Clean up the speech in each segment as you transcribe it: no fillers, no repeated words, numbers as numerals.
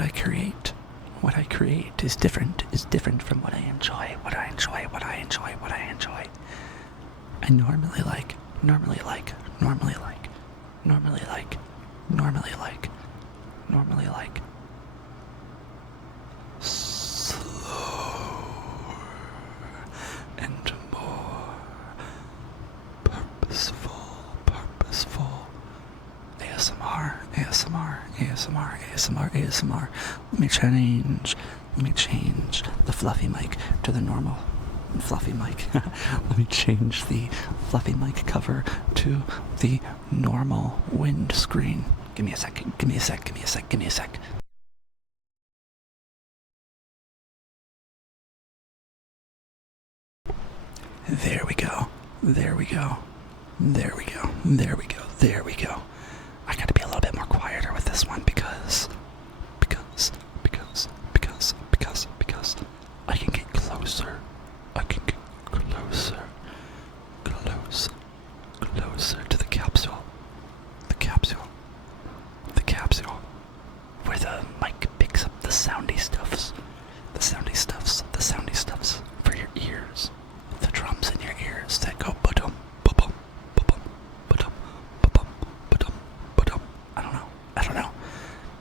what I create. What I create is different from what I enjoy. I normally like slow and more purposeful ASMR. Let me change the fluffy mic to the normal fluffy mic. Let me change the fluffy mic cover to the normal windscreen. Give me a sec. There we go. I gotta be a little bit more quieter with this one because I can get closer. Closer to the capsule. Where the mic picks up the soundy stuffs for your ears. The drums in your ears that go ba-dum, ba-bum, ba-bum, ba-dum, ba-bum, ba-dum, ba-dum. I don't know.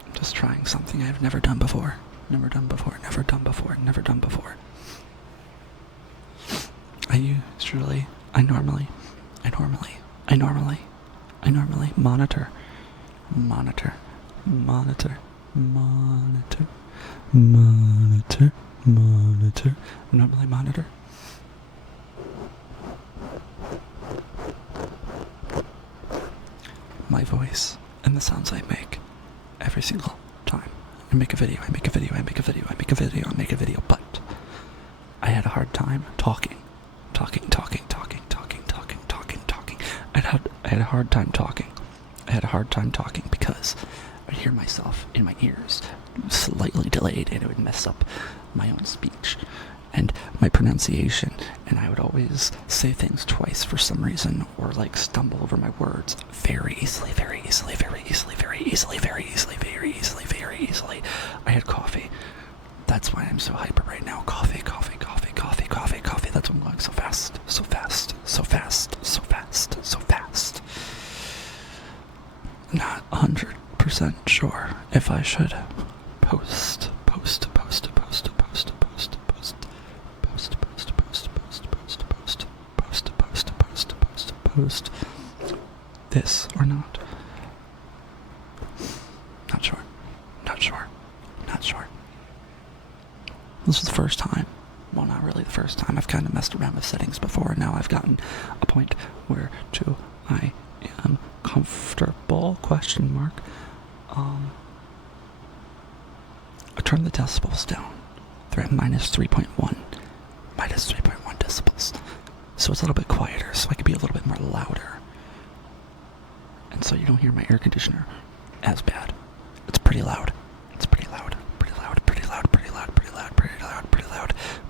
I'm just trying something I've never done before. I normally monitor. Normally monitor my voice and the sounds I make every single time I make a video, but I had a hard time talking. I had a hard time talking because I'd hear myself in my ears slightly delayed, and it would mess up my own speech and my pronunciation, and I would always say things twice for some reason, or like stumble over my words very easily. I had coffee. That's why I'm so hyper right now. Coffee. That's why I'm going so fast. Not 100% sure if I should post this or not. Not sure. This is the first time. Well, not really the first time. I've kind of messed around with settings before. Now I've gotten a point where I am comfortable, ? I turn the decibels down. They're at minus 3.1 decibels. So it's a little bit quieter, so I can be a little bit more louder. And so you don't hear my air conditioner as bad. It's pretty loud.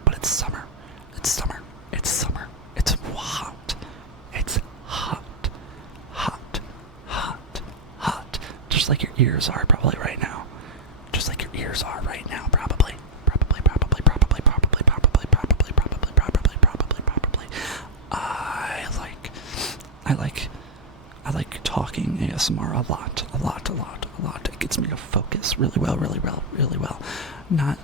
But it's summer. It's hot. Just like your ears are probably right now. Probably. I like talking ASMR a lot. It gets me to focus really well. Not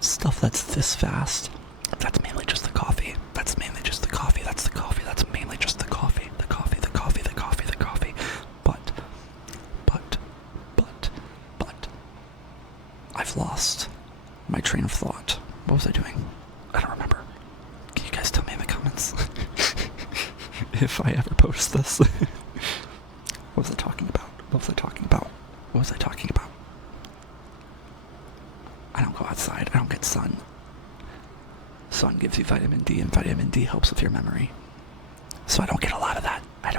stuff that's this fast. That's mainly just the coffee. That's mainly just the coffee. But I've lost my train of thought. What was I doing? I don't remember. Can you guys tell me in the comments if I ever post this? What was I talking about? I don't go outside. I don't get sun. Sun gives you vitamin D, and vitamin D helps with your memory. So I don't get a lot of that. Not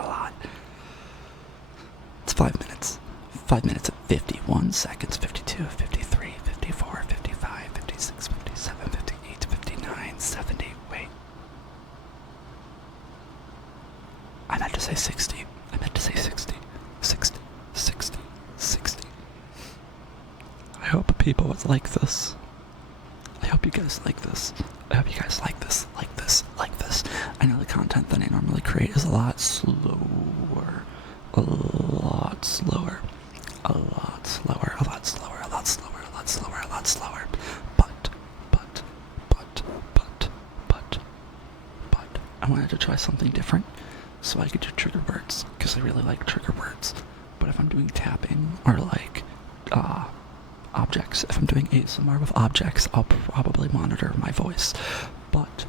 a lot. It's 5 minutes. 5 minutes and 51 seconds. 52, 53, 54, 55, 56, 57, 58, 59, 70. Wait. hope you guys like this. I hope you guys like this. I know the content that I normally create is a lot slower. A lot slower. But, I wanted to try something different so I could do trigger words, because I really like trigger words. But if I'm doing tapping or like, objects, if I'm doing ASMR with objects, I'll probably monitor my voice. But,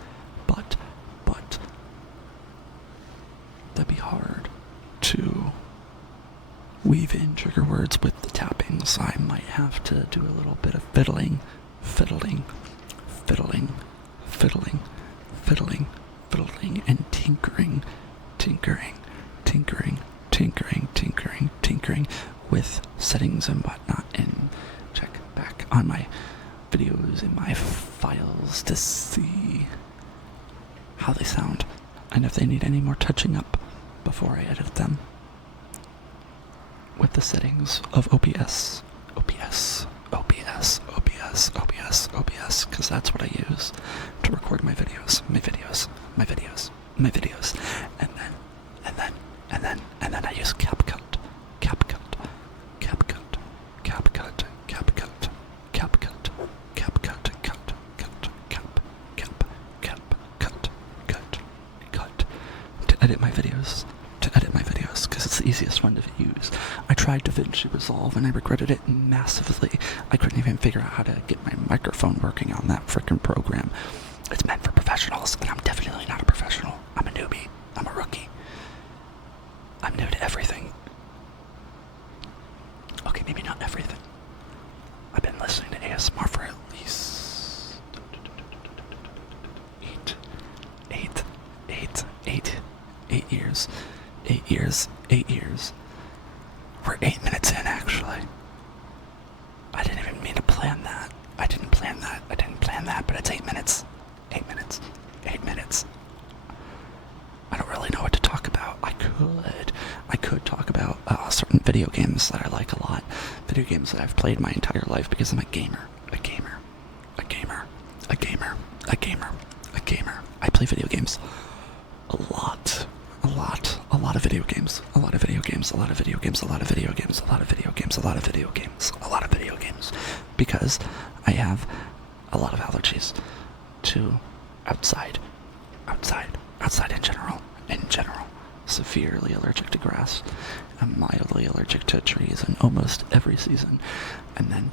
that'd be hard to weave in trigger words with the tapping, so I might have to do a little bit of fiddling, and tinkering with settings and whatnot, and check back on my videos and my files to see how they sound and if they need any more touching up before I edit them with the settings of OBS, because that's what I use to record my videos, and then I use CapCut, to edit my videos, because it's the easiest one to use. I tried DaVinci Resolve and I regretted it massively. I couldn't even figure out how to get my microphone working on that frickin' program. It's meant for professionals, and I'm definitely not a professional. I'm a newbie. I'm a rookie. I'm new to everything. Okay, maybe not everything. I've been listening to ASMR for at least 8 years. We're 8 minutes in, actually. I didn't even mean to plan that. I didn't plan that, but it's 8 minutes. 8 minutes. I don't really know what to talk about. I could talk about certain video games that I like a lot. Video games that I've played my entire life because I'm a gamer. I play video games a lot of video games, because I have a lot of allergies to outside in general, severely allergic to grass. I'm mildly allergic to trees in almost every season, and then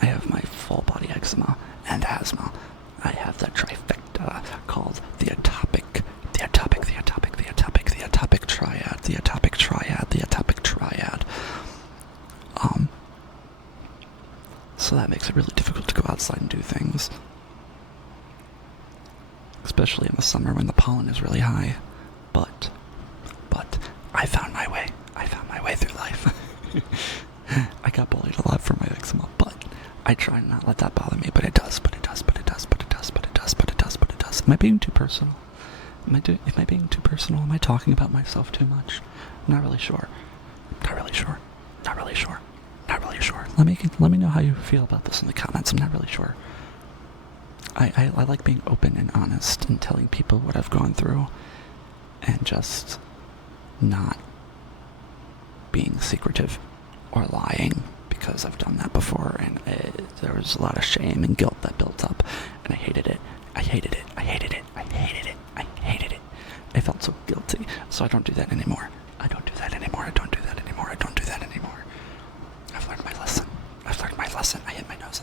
I have my full body eczema and asthma. I have that trifecta called the atopic triad. So that makes it really difficult to go outside and do things, especially in the summer when the pollen is really high. But I found my way through life. I got bullied a lot for my eczema, but I try not to let that bother me, but it does. Am I being too personal? Am I being too personal? Am I talking about myself too much? I'm not really sure. Let me know how you feel about this in the comments. I'm not really sure. I like being open and honest and telling people what I've gone through, and just not being secretive or lying, because I've done that before, and there was a lot of shame and guilt that built up, and I hated it. I felt so guilty, so I don't do that anymore. I've learned my lesson. I hit my nose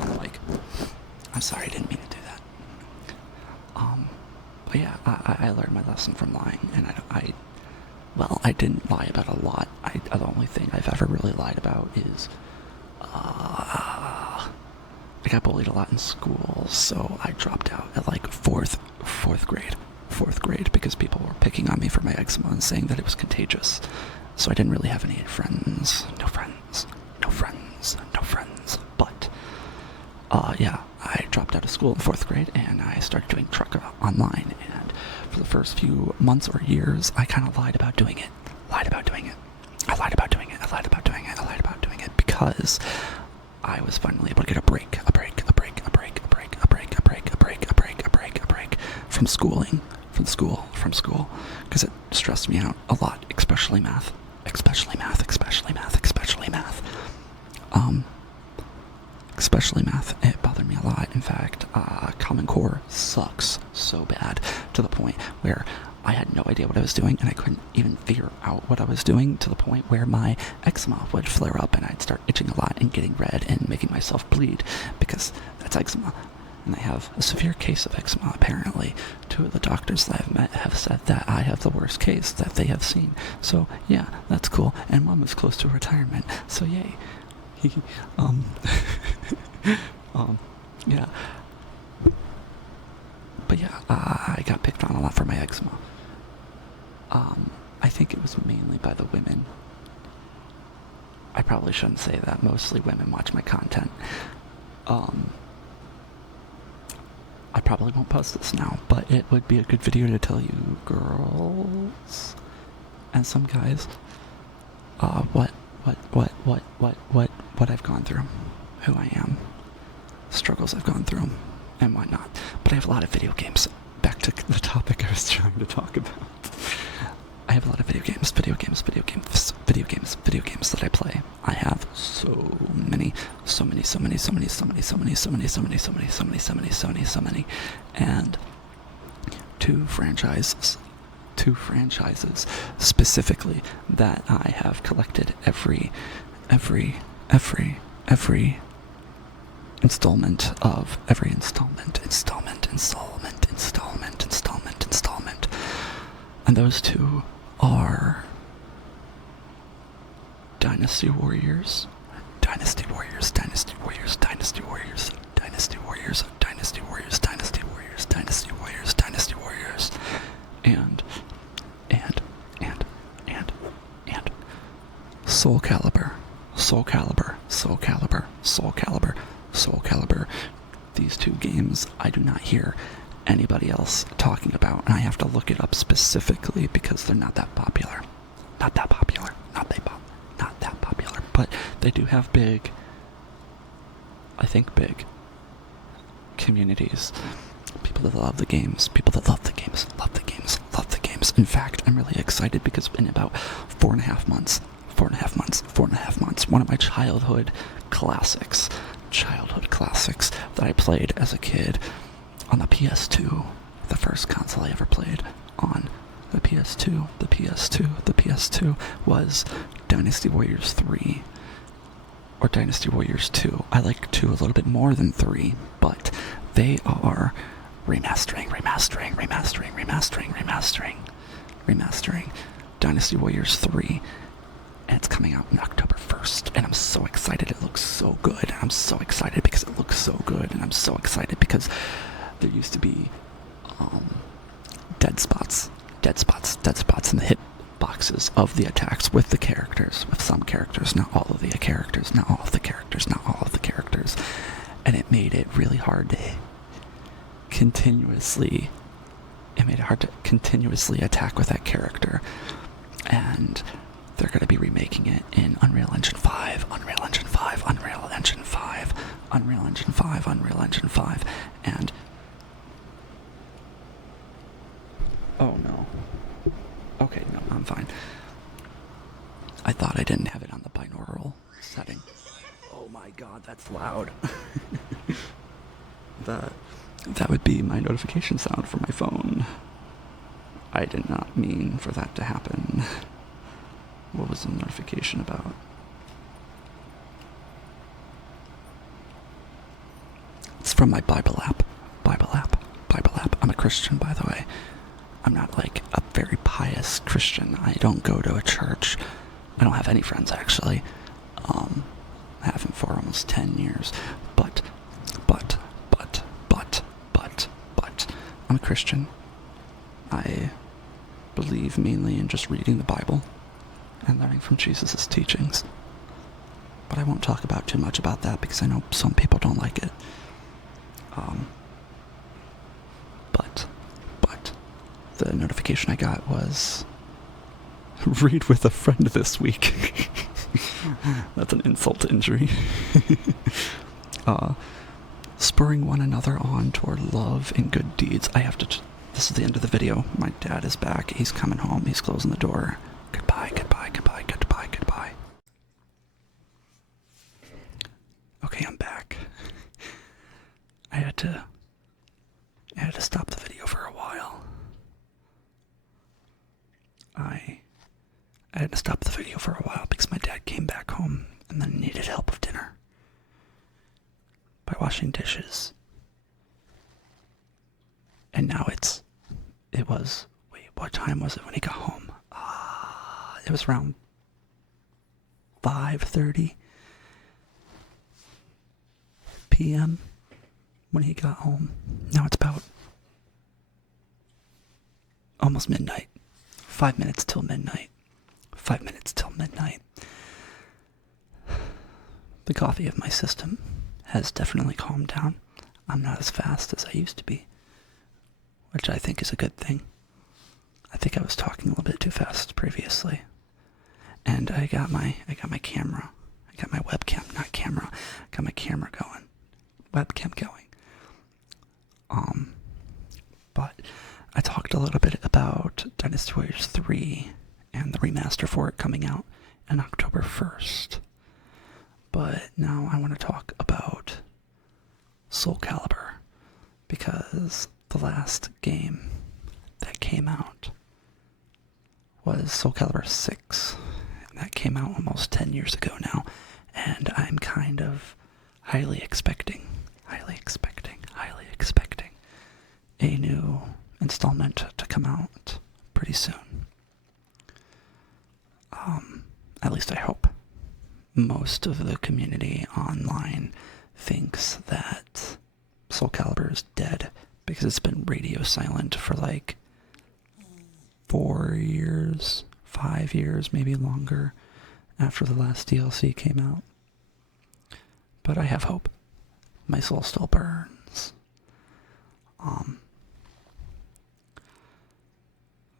on the mic. I'm sorry, I didn't mean to do that. But yeah, I learned my lesson from lying, and I didn't lie about a lot. The only thing I've ever really lied about is, I got bullied a lot in school, so I dropped out at like fourth grade, because people were picking on me for my eczema and saying that it was contagious. So I didn't really have any friends, no friends. But yeah, I dropped out of school in 4th grade, and I started doing trucker online, and for the first few months or years, I kind of lied about doing it, because I was finally able to get a break from school, because it stressed me out a lot, especially math. Especially math, it bothered me a lot. In fact, Common Core sucks so bad to the point where I had no idea what I was doing, and I couldn't even figure out what I was doing, to the point where my eczema would flare up and I'd start itching a lot and getting red and making myself bleed, because that's eczema. And I have a severe case of eczema, apparently. 2 of the doctors that I've met have said that I have the worst case that they have seen. So, yeah, that's cool. And Mom is close to retirement, so yay. Yeah. But yeah, I got picked on a lot for my eczema. I think it was mainly by the women. I probably shouldn't say that. Mostly women watch my content. I probably won't post this now, but it would be a good video to tell you girls and some guys what I've gone through, who I am, struggles I've gone through, and whatnot. But I have a lot of video games. Back to the topic I was trying to talk about. I have a lot of video games that I play. I have so many, and two franchises specifically that I have collected every installment of every installment. And those two are Dynasty Warriors, and Soul Calibur. These two games I do not hear anybody else talking about, and I have to look it up specifically because they're not that popular. But they do have big communities. People that love the games. In fact, I'm really excited because in about 4.5 months, one of my childhood classics that I played as a kid on the PS2, the first console I ever played on the PS2 was Dynasty Warriors 3 or Dynasty Warriors 2. I like 2 a little bit more than 3, but they are remastering Dynasty Warriors 3, and it's coming out on October 1st, and I'm so excited. It looks so good, and I'm so excited because it looks so good, and I'm so excited because there used to be dead spots in the hit boxes of the attacks with some characters, not all of the characters, and it made it really hard to continuously attack with that character. And they're going to be remaking it in Unreal Engine 5, and oh no. Okay, no, I'm fine. I thought I didn't have it on the binaural setting. Oh my god, that's loud. That would be my notification sound for my phone. I did not mean for that to happen. What was the notification about? It's from my Bible app. I'm a Christian, by the way. I'm not like a very pious Christian. I don't go to a church. I don't have any friends, actually. I haven't for almost 10 years. But I'm a Christian. I believe mainly in just reading the Bible and learning from Jesus' teachings. But I won't talk about too much about that because I know some people don't like it. But the notification I got was read with a friend this week. That's an insult to injury. Spurring one another on toward love and good deeds. I have to This is the end of the video. My dad is back. He's coming home. He's closing the door. Goodbye, goodbye, goodbye, goodbye, goodbye. Okay, I'm back. I had to stop the video for a while. I had to stop the video for a while because my dad came back home and then needed help with dinner by washing dishes. And now what time was it when he got home? It was around 5:30 p.m. when he got home. Now it's about almost midnight. 5 minutes till midnight. 5 minutes till midnight. The coffee of my system has definitely calmed down. I'm not as fast as I used to be, which I think is a good thing. I think I was talking a little bit too fast previously. And I got my camera. I got my webcam, not camera. I got my camera going. Webcam going. But I talked a little bit about Dynasty Warriors 3 and the remaster for it coming out on October 1st. But now I want to talk about Soul Calibur, because the last game that came out was Soul Calibur 6, and that came out almost 10 years ago now, and I'm kind of highly expecting a new installment to come out pretty soon. At least I hope. Most of the community online thinks that Soul Calibur is dead because it's been radio silent for like 4 years, 5 years, maybe longer after the last DLC came out. But I have hope. My soul still burns.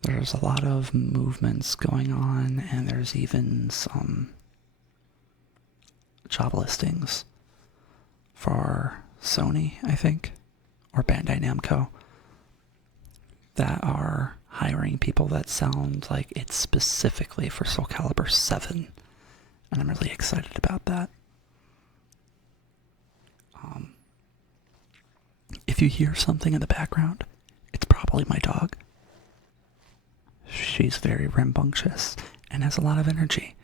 There's a lot of movements going on, and there's even some job listings for Sony, I think, or Bandai Namco, that are hiring people that sound like it's specifically for Soul Calibur 7, and I'm really excited about that. If you hear something in the background, it's probably my dog. She's very rambunctious and has a lot of energy.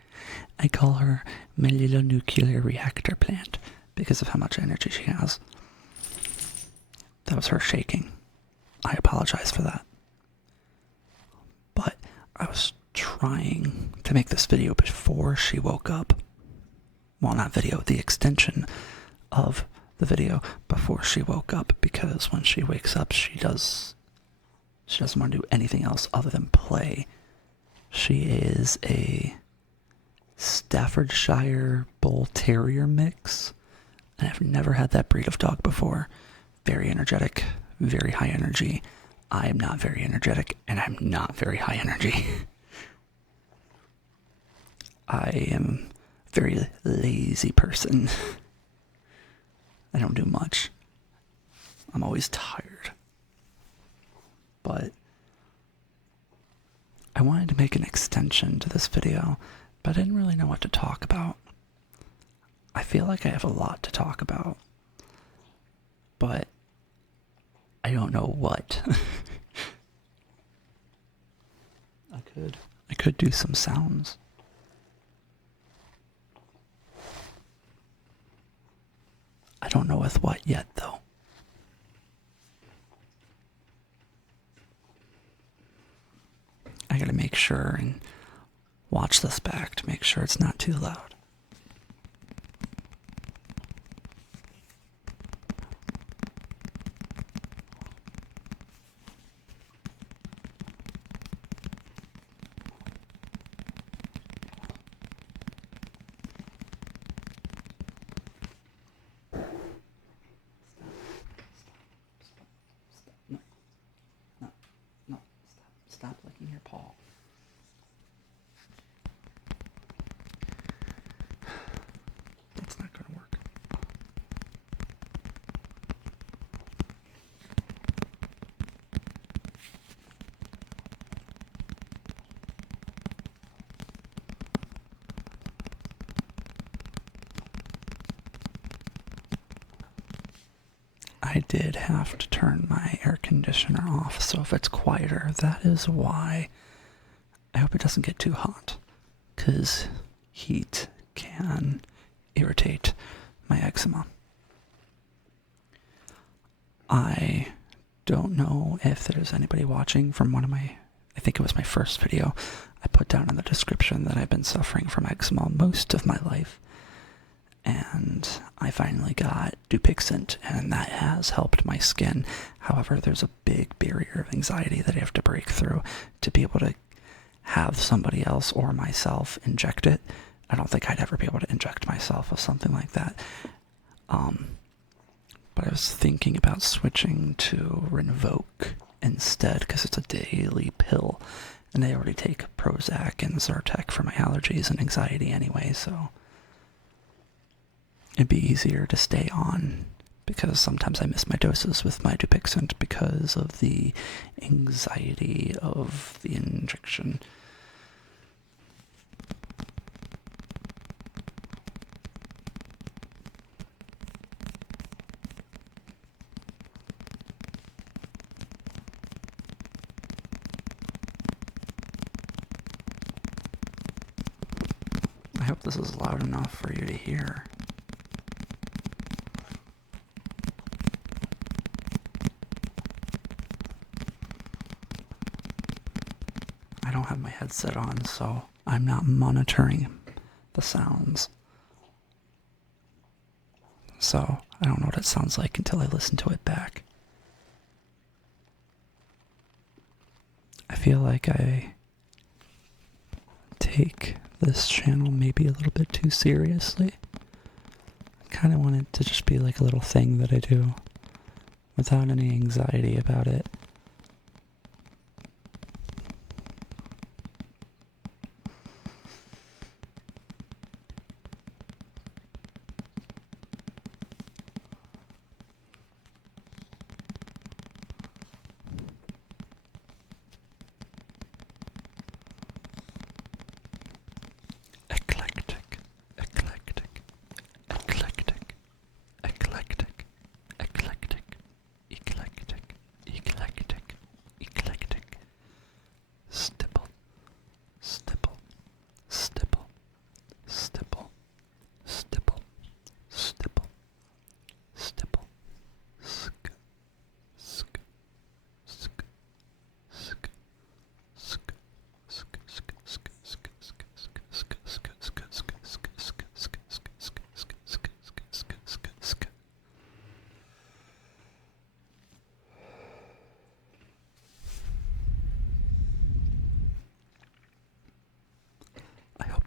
I call her my little nuclear reactor plant because of how much energy she has. That was her shaking. I apologize for that. But I was trying to make this video before she woke up. Well, not video, the extension of the video before she woke up, because when she wakes up, she doesn't want to do anything else other than play. She is a Staffordshire Bull Terrier mix, and I've never had that breed of dog before. Very energetic, very high energy. I am not very energetic, and I'm not very high energy. I am a very lazy person. I don't do much. I'm always tired. But I wanted to make an extension to this video, but I didn't really know what to talk about. I feel like I have a lot to talk about, but I don't know what. I could do some sounds. I don't know with what yet, though. I gotta make sure and watch this back to make sure it's not too loud. Stop licking your paw. That's not gonna work. I did have to turn my air conditioner off, so if it's quieter, that is why. I hope it doesn't get too hot, because heat can irritate my eczema. I don't know if there's anybody watching from I think it was my first video. I put down in the description that I've been suffering from eczema most of my life. And I finally got Dupixent, and that has helped my skin. However, there's a big barrier of anxiety that I have to break through to be able to have somebody else or myself inject it. I don't think I'd ever be able to inject myself with something like that. But I was thinking about switching to Rinvoq instead, because it's a daily pill, and I already take Prozac and Zyrtec for my allergies and anxiety anyway, so it'd be easier to stay on, because sometimes I miss my doses with my Dupixent because of the anxiety of the injection. I hope this is loud enough for you to hear. I don't have my headset on, so I'm not monitoring the sounds. So I don't know what it sounds like until I listen to it back. I feel like I take this channel maybe a little bit too seriously. I kind of want it to just be like a little thing that I do without any anxiety about it.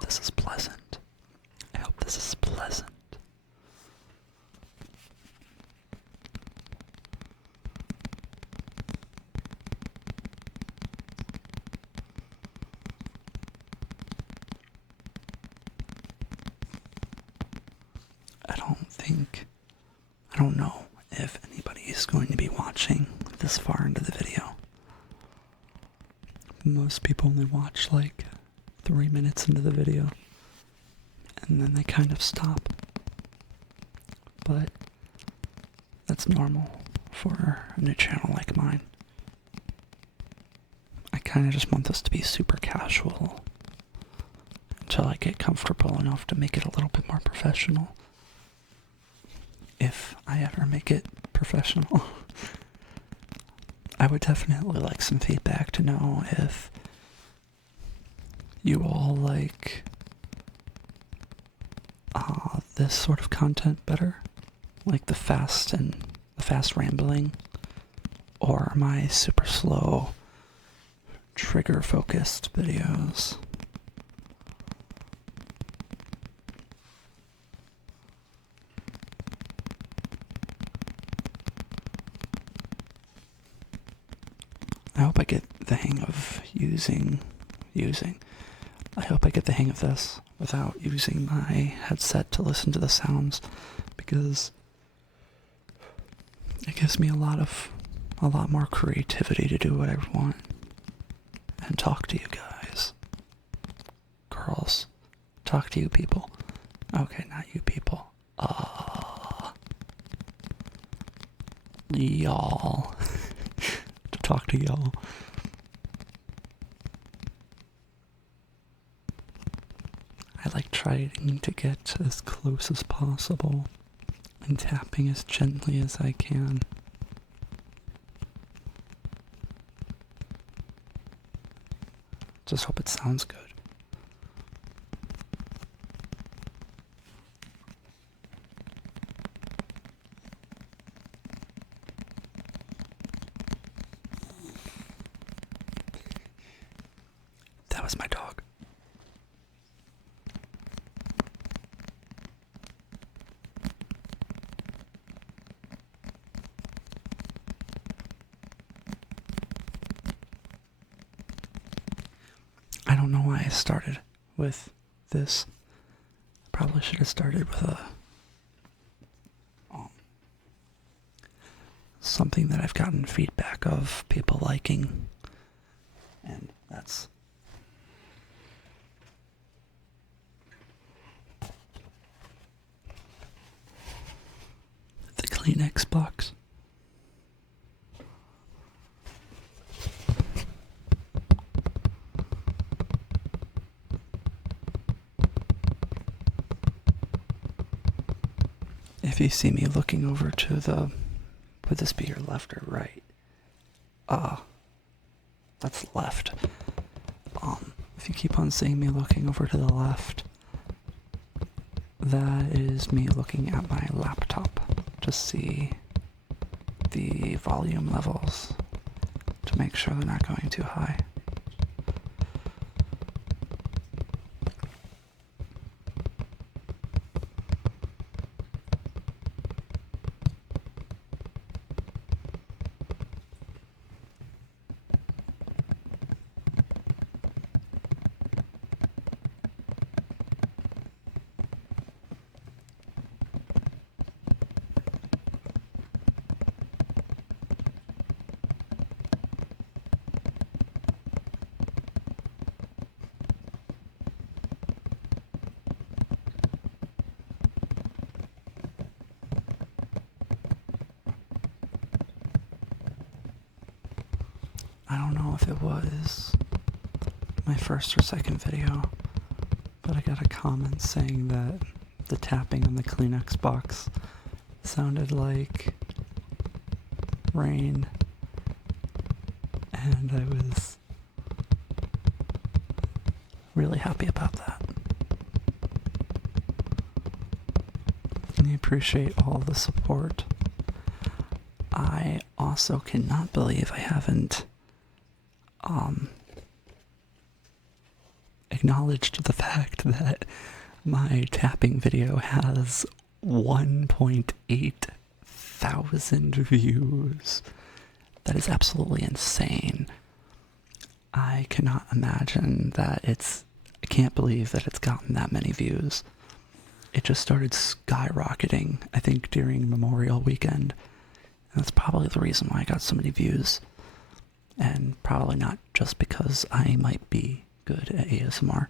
This is pleasant. I hope this is pleasant. I don't know if anybody is going to be watching this far into the video. Most people only watch like 3 minutes into the video, and then they kind of stop. But that's normal for a new channel like mine. I kind of just want this to be super casual until I get comfortable enough to make it a little bit more professional. If I ever make it professional. I would definitely like some feedback to know if you all like this sort of content better, like the fast rambling, or my super slow, trigger focused videos. I hope I get the hang of I hope I get the hang of this without using my headset to listen to the sounds, because it gives me a lot more creativity to do what I want and talk to you guys. Girls, talk to you people. Okay, not you people. y'all. To talk to y'all. I like trying to get as close as possible and tapping as gently as I can. Just hope it sounds good. That was my dog. I don't know why I started with this. Probably should have started with something that I've gotten feedback of people liking, and that's the Kleenex box. If you see me looking over to the, would this be your left or right? That's left. If you keep on seeing me looking over to the left, that is me looking at my laptop to see the volume levels to make sure they're not going too high. I don't know if it was my first or second video, but I got a comment saying that the tapping on the Kleenex box sounded like rain, and I was really happy about that. And I appreciate all the support. I also cannot believe I haven't acknowledged the fact that my tapping video has 1.8 thousand views. That is absolutely insane. I cannot imagine that I can't believe that it's gotten that many views. It just started skyrocketing, I think, during Memorial Weekend. And that's probably the reason why I got so many views. And probably not just because I might be good at ASMR.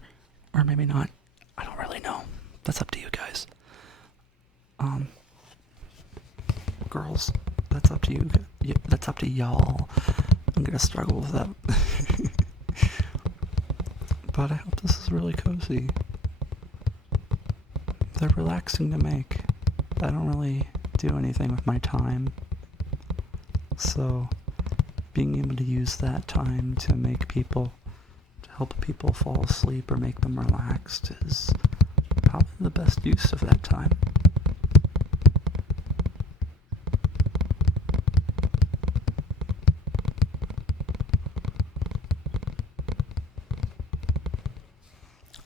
Or maybe not. I don't really know. That's up to you guys. Girls, that's up to you. That's up to y'all. I'm gonna struggle with that. But I hope this is really cozy. They're relaxing to make. I don't really do anything with my time. So, being able to use that time to help people fall asleep or make them relaxed is probably the best use of that time.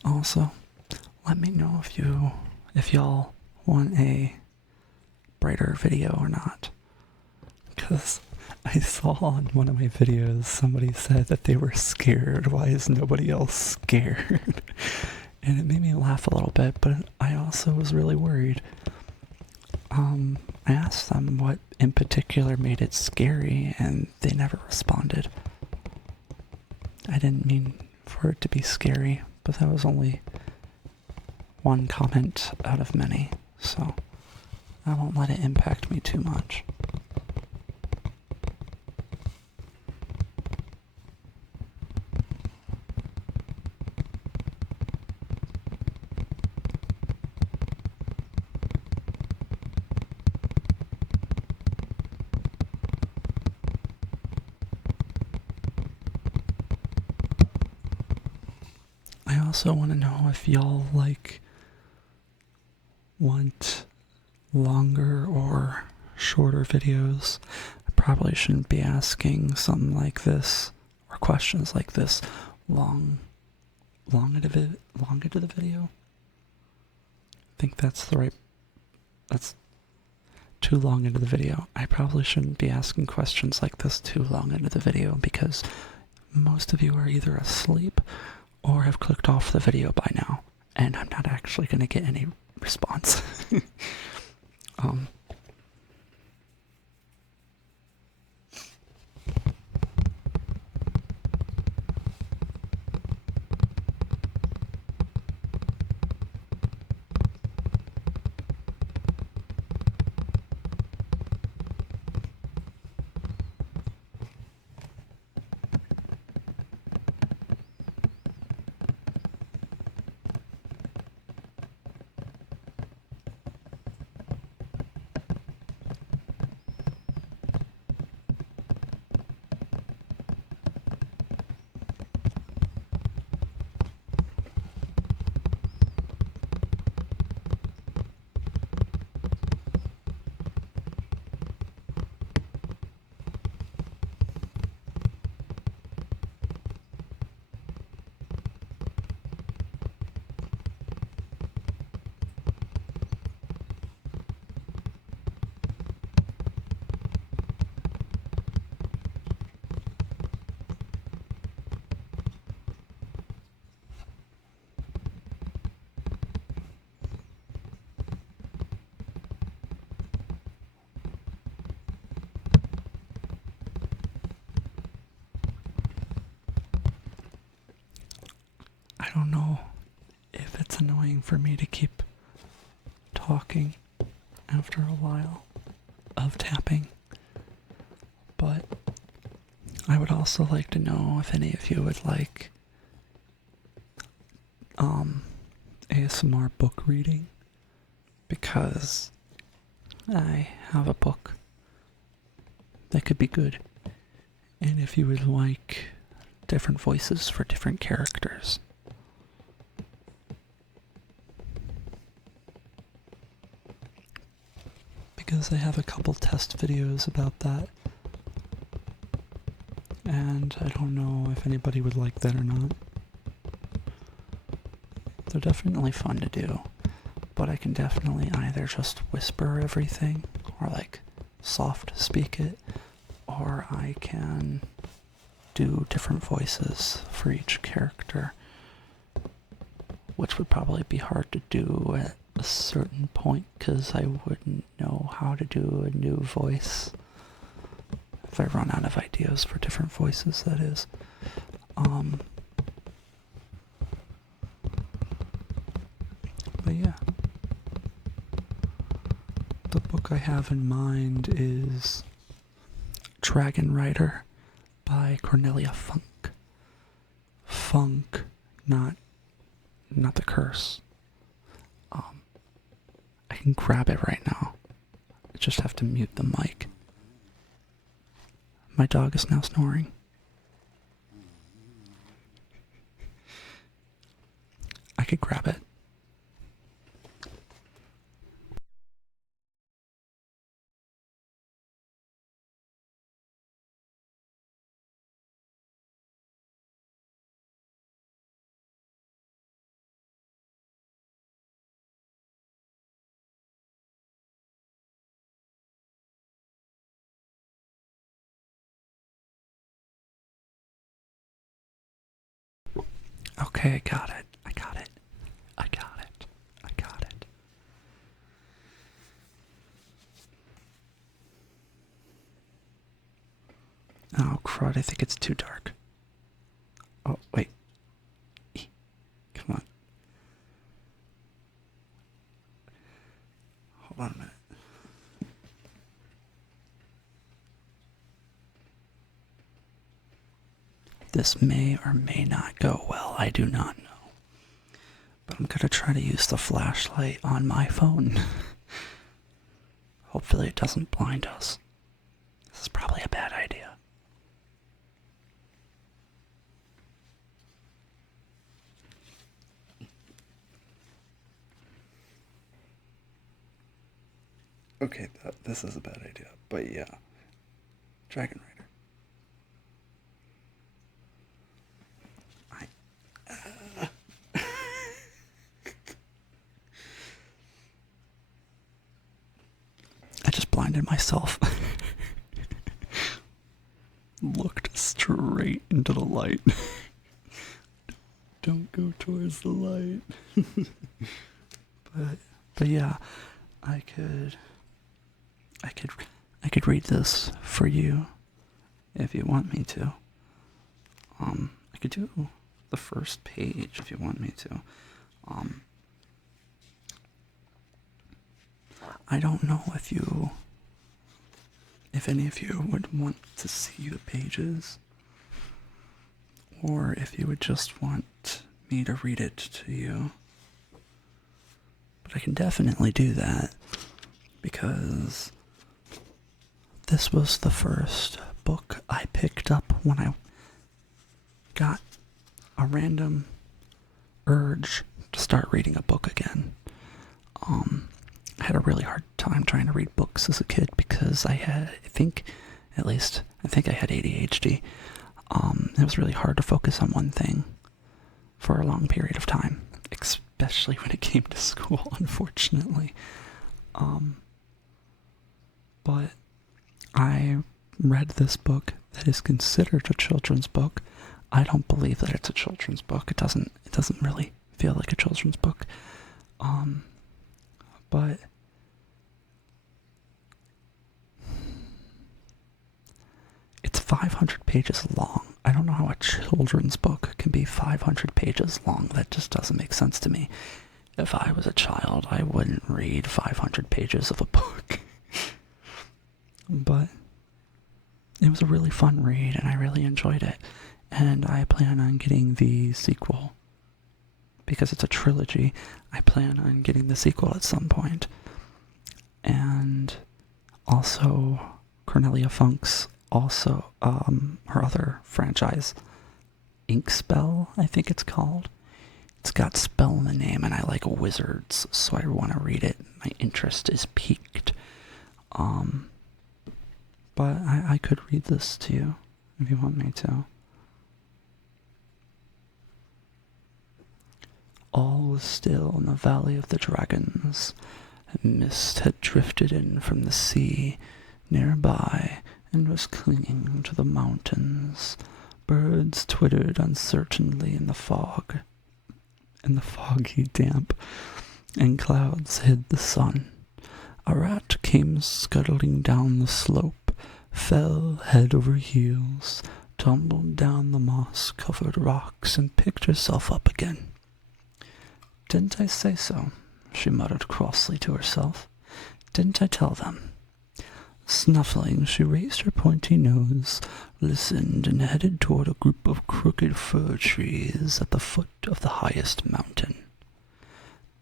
Also, let me know if y'all want a brighter video or not. Because I saw on one of my videos somebody said that they were scared. Why is nobody else scared? And it made me laugh a little bit, but I also was really worried. I asked them what in particular made it scary, and they never responded. I didn't mean for it to be scary, but that was only one comment out of many, so I won't let it impact me too much. also want to know if y'all want longer or shorter videos. I probably shouldn't be asking something like this or questions like this long into the video. I think that's too long into the video. I probably shouldn't be asking questions like this too long into the video because most of you are either asleep or have clicked off the video by now, and I'm not actually going to get any response. I don't know if it's annoying for me to keep talking after a while of tapping, but I would also like to know if any of you would like ASMR book reading, because I have a book that could be good, and if you would like different voices for different characters. Because I have a couple test videos about that, and I don't know if anybody would like that or not. They're definitely fun to do, but I can definitely either just whisper everything or soft speak it, or I can do different voices for each character, which would probably be hard to do at a certain point because I wouldn't know how to do a new voice if I run out of ideas for different voices, that is. But yeah, the book I have in mind is Dragon Rider by Cornelia Funk. Funk, not the curse. I can grab it right now. I just have to mute the mic. My dog is now snoring. I could grab it. Okay, I got it. I got it. I got it. I got it. Oh, crud, I think it's too dark. Oh, wait. Come on. Hold on a minute. This may or may not go well. I do not know. But I'm gonna try to use the flashlight on my phone. Hopefully it doesn't blind us. This is probably a bad idea. Okay, this is a bad idea. But yeah, Dragon Rider. I I just blinded myself. Looked straight into the light. Don't go towards the light. but but yeah, I could I could I could read this for you if you want me to. I could do the first page if you want me to. Um, I don't know if any of you would want to see the pages, or if you would just want me to read it to you. But I can definitely do that because this was the first book I picked up when I got a random urge to start reading a book again. I had a really hard time trying to read books as a kid because I think I had ADHD. It was really hard to focus on one thing for a long period of time, especially when it came to school, unfortunately. But I read this book that is considered a children's book. I don't believe that it's a children's book. It doesn't really feel like a children's book. But it's 500 pages long. I don't know how a children's book can be 500 pages long. That just doesn't make sense to me. If I was a child, I wouldn't read 500 pages of a book. But it was a really fun read, and I really enjoyed it. And I plan on getting the sequel. Because it's a trilogy, I plan on getting the sequel at some point. And also, Cornelia Funk's her other franchise, Inkspell, I think it's called. It's got spell in the name, and I like wizards, so I want to read it. My interest is piqued. But I could read this to you if you want me to. All was still in the Valley of the Dragons. A mist had drifted in from the sea nearby and was clinging to the mountains. Birds twittered uncertainly in the foggy damp, and clouds hid the sun. A rat came scuttling down the slope, fell head over heels, tumbled down the moss-covered rocks, and picked herself up again. "Didn't I say so?" she muttered crossly to herself. "Didn't I tell them?" Snuffling, she raised her pointy nose, listened, and headed toward a group of crooked fir trees at the foot of the highest mountain.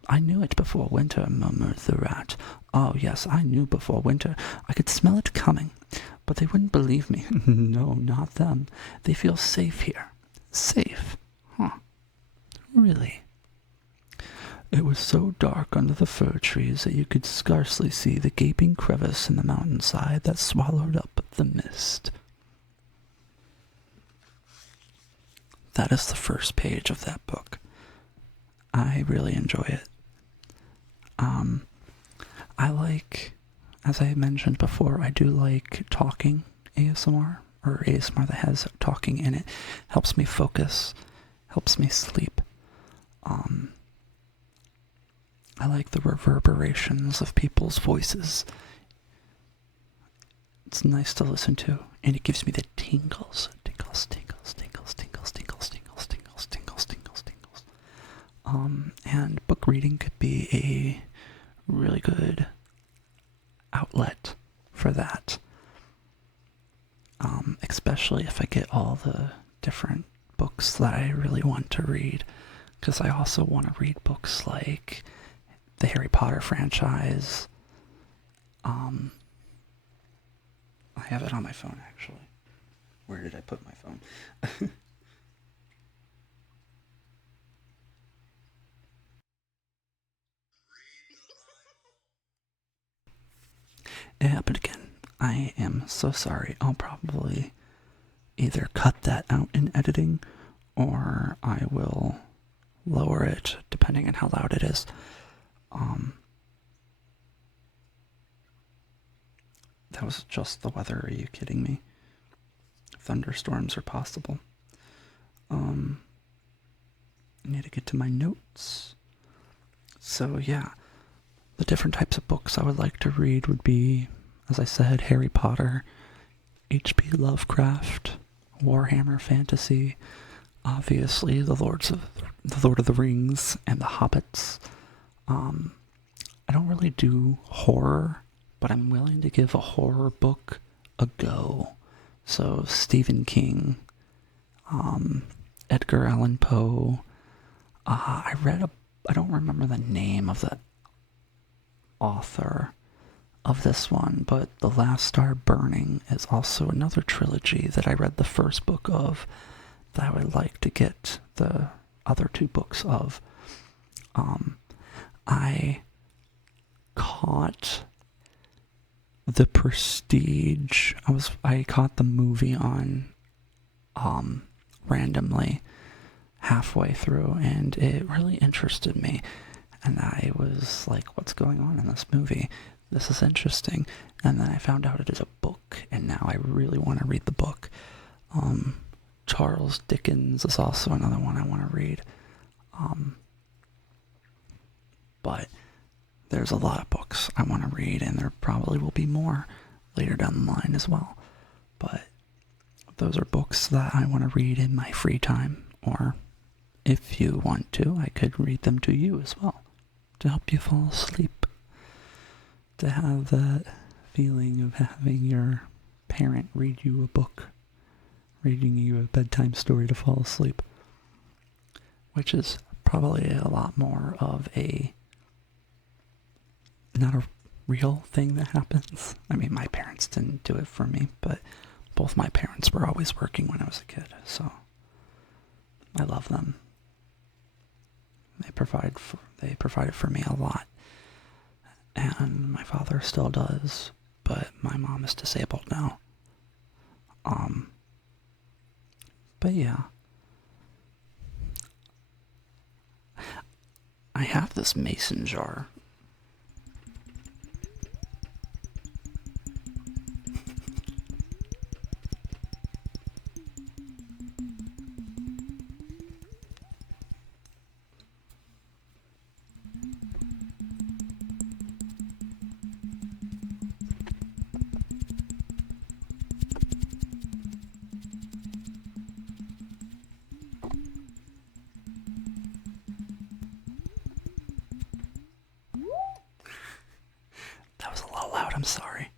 "I knew it before winter," murmured the rat. "Oh, yes, I knew before winter. I could smell it coming. But they wouldn't believe me. No, not them. They feel safe here." "Safe? Huh. Really?" It was so dark under the fir trees that you could scarcely see the gaping crevice in the mountainside that swallowed up the mist. That is the first page of that book. I really enjoy it. I like, as I mentioned before, I do like talking ASMR, or ASMR that has talking in it. Helps me focus, helps me sleep. I like the reverberations of people's voices. It's nice to listen to, and it gives me the tingles. Tingles, tingles, tingles, tingles, tingles, tingles, tingles, tingles, tingles, tingles. And book reading could be a really good outlet for that. Especially if I get all the different books that I really want to read. Because I also want to read books like the Harry Potter franchise. I have it on my phone, actually. Where did I put my phone? it happened again. I am so sorry. I'll probably either cut that out in editing or I will lower it depending on how loud it is. That was just the weather. Are you kidding me? Thunderstorms are possible. I need to get to my notes. So yeah, the different types of books I would like to read would be, as I said, Harry Potter, H.P. Lovecraft, Warhammer Fantasy, obviously the Lord of the Rings and the Hobbits. I don't really do horror, but I'm willing to give a horror book a go. So Stephen King, Edgar Allan Poe. I don't remember the name of the author of this one, but The Last Star Burning is also another trilogy that I read the first book of that I would like to get the other two books of. I caught The Prestige. I caught the movie on randomly halfway through, and it really interested me. And I was like, what's going on in this movie? This is interesting. And then I found out it is a book, and now I really want to read the book. Charles Dickens is also another one I want to read. But there's a lot of books I want to read, and there probably will be more later down the line as well. But those are books that I want to read in my free time, or if you want to, I could read them to you as well, to help you fall asleep, to have that feeling of having your parent read you a book, reading you a bedtime story to fall asleep, which is probably a lot more of not a real thing that happens. I mean, my parents didn't do it for me, but both my parents were always working when I was a kid, so I love them. They provided for me a lot, and my father still does, but my mom is disabled now. But yeah, I have this mason jar. That was a little loud, I'm sorry.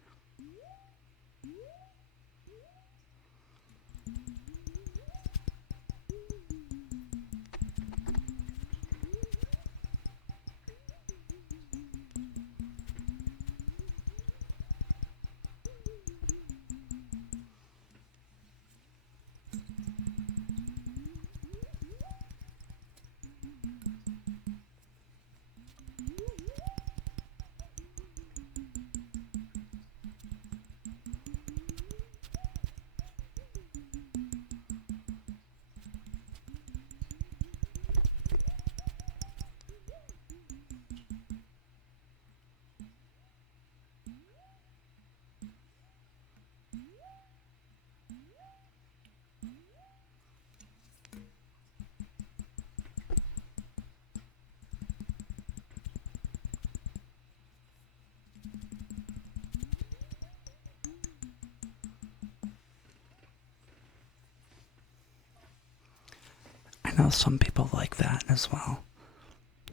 I know some people like that as well.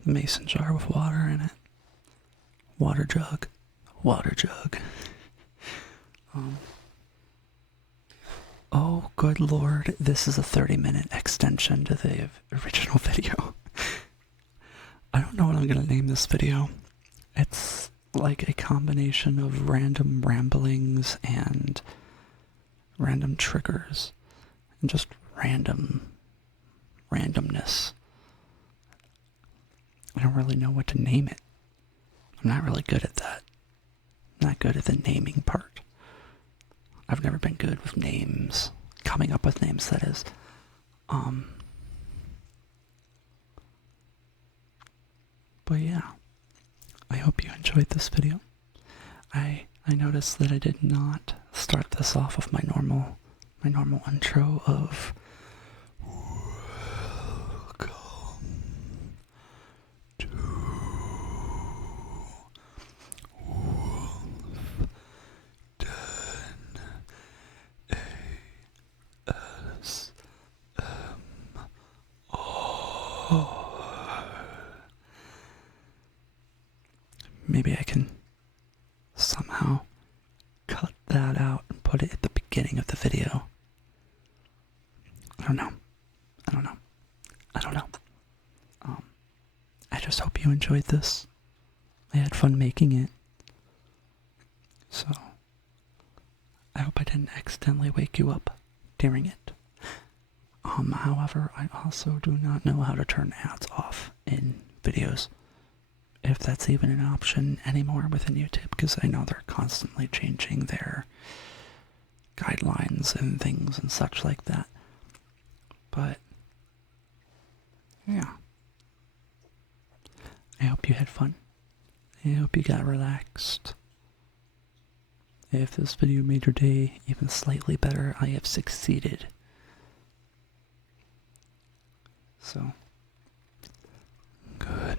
Mason jar with water in it. Water jug. Water jug. Oh, good lord, this is a 30-minute extension to the original video. I don't know what I'm going to name this video. It's like a combination of random ramblings and random triggers and just randomness. I don't really know what to name it. I'm not really good at that. not good at the naming part. I've never been good with names, coming up with names, that is. But yeah, I hope you enjoyed this video. I noticed that I did not start this off with my normal intro of welcome to Wolf Den ASMR. Maybe I can somehow cut that out and put it at the beginning of the video. I don't know. I just hope you enjoyed this. I had fun making it. So, I hope I didn't accidentally wake you up during it. However, I also do not know how to turn ads off in videos, if that's even an option anymore within YouTube, because I know they're constantly changing their guidelines and things and such like that. But yeah, I hope you had fun. I hope you got relaxed. If this video made your day even slightly better, I have succeeded. So, good